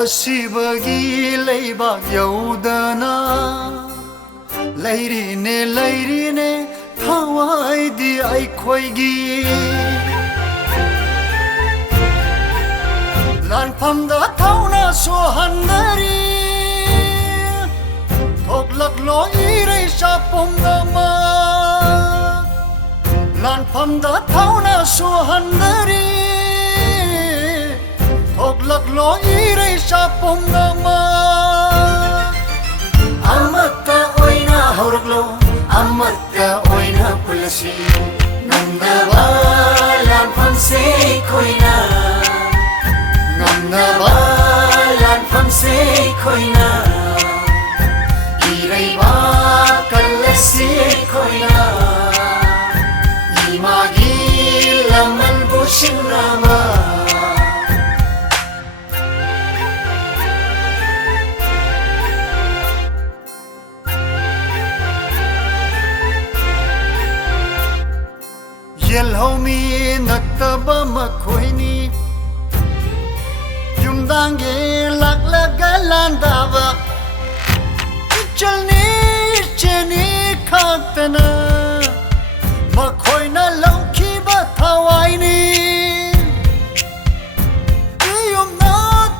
ꯑꯁꯤꯕꯒꯤ ꯂꯩꯕꯥꯛ ꯌꯧꯗꯅ ꯂꯩꯔꯤꯅꯦ ꯊꯋꯥꯏꯗꯤ ꯑꯩꯈꯣꯏꯒꯤ ꯂꯥꯟꯐꯝꯗ ꯊꯧꯅ ꯁꯣꯍꯟꯅꯔꯤ ꯊꯣꯛꯂꯛꯂꯣ ꯏꯔꯩꯆꯥ ꯄꯨꯝꯅꯃꯛ ꯂꯥꯟꯐꯝꯗ ꯊꯧꯅ ꯁꯣꯍꯟꯅꯔꯤ ꯊꯣꯛꯂꯛꯂꯣ ꯏꯔꯩꯆꯥ ꯄꯨꯝꯅꯃꯛ ꯑꯃꯠꯇ ꯑꯣꯏꯅ ꯍꯧꯔꯛꯂꯣ ꯑꯃꯠꯇ ꯑꯣꯏꯅ ꯄꯨꯜꯂꯁꯤ ꯉꯝꯅꯕ ꯂꯥꯟꯐꯝꯁꯦ ꯑꯩꯈꯣꯏꯅ ꯉꯝꯅꯕ ꯂꯥꯟꯐꯝꯁꯦ ꯑꯩꯈꯣꯏꯅ 이래봐 갈래시 코이나 이마기 람만 부신나마 옐호미 낙타바 마코이니 쭝당게 락락갈란다바 चलनी चनी खातना मखोइना लौकी बथवाइनी युमना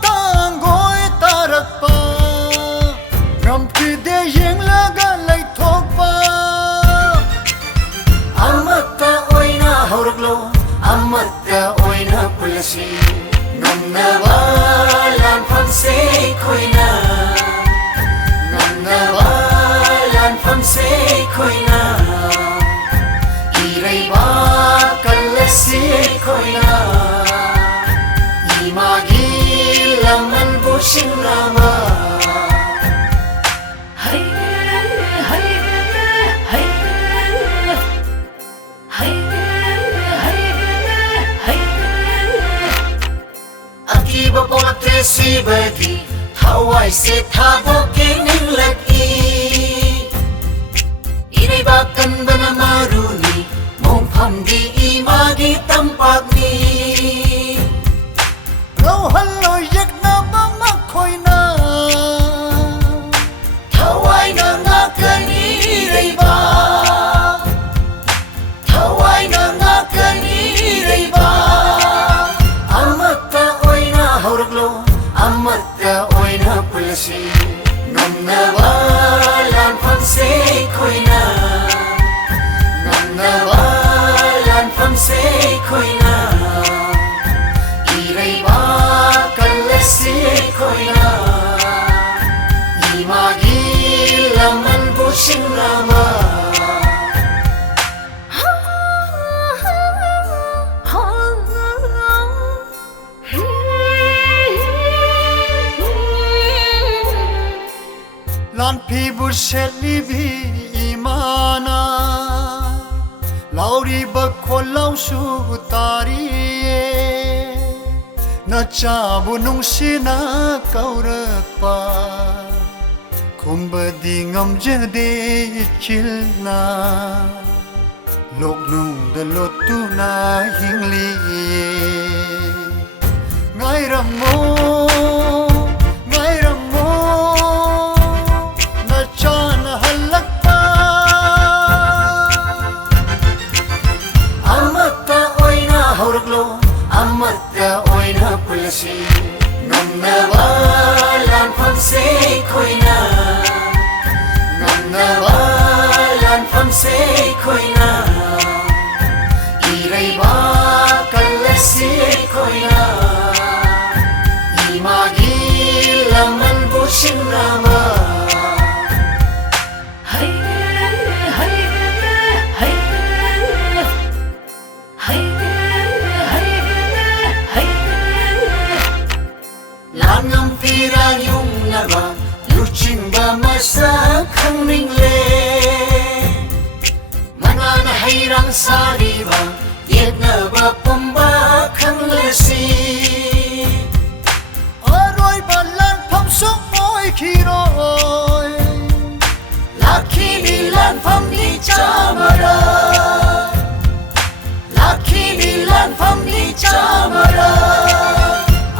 तांगोय तारकपा रमकी दे येंगलगा लैथोकपा अमत्ता ओइना हौरगलो अमत्ता ओइना पुलसी नमनवा लानफमसे खोइना से खोइना इरेबा कल्लसी खोइना इमागी लमन बुशिनामा अकीब पोते सिबगी हवाई से थाबो के निलकी Irebakan bana maruni Mongpamdi imagi tampagni Gau hallo yakna bama koina Thawai na ngakani ireba Thawai na ngakani ireba Amatta oina hauraglo Amatta oina pulasi Ngamnawa lanfamse koina Ngamnawa lanfamse koina Ireiba kallasi koina Imagi laman bushinama Lan pibu shetli bi imana Lauri bakho lausu tari Na chabu nungsina kaurakpa Kumbadi ngamjade chilna Lok nung da lotu na hingli Ngai ramo Amatta oina pulasi Ngamnawa lanfamse koina Ngamnawa lanfamse koina Ireiba kallasi koina Imagi laman bushinama Langam pira yung naba Luching ba masa kang ringle Manana hayrang sari ba Yet na ba pumba kang lasi Aroy balan pamsok mo'y kiroy Laki nilan pam ni chamara Laki nilan pam ni chamara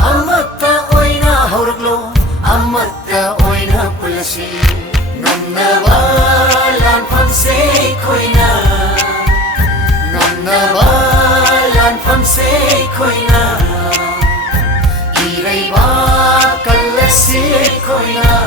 Amatta oina hauraglo koina irai ba kalle se koina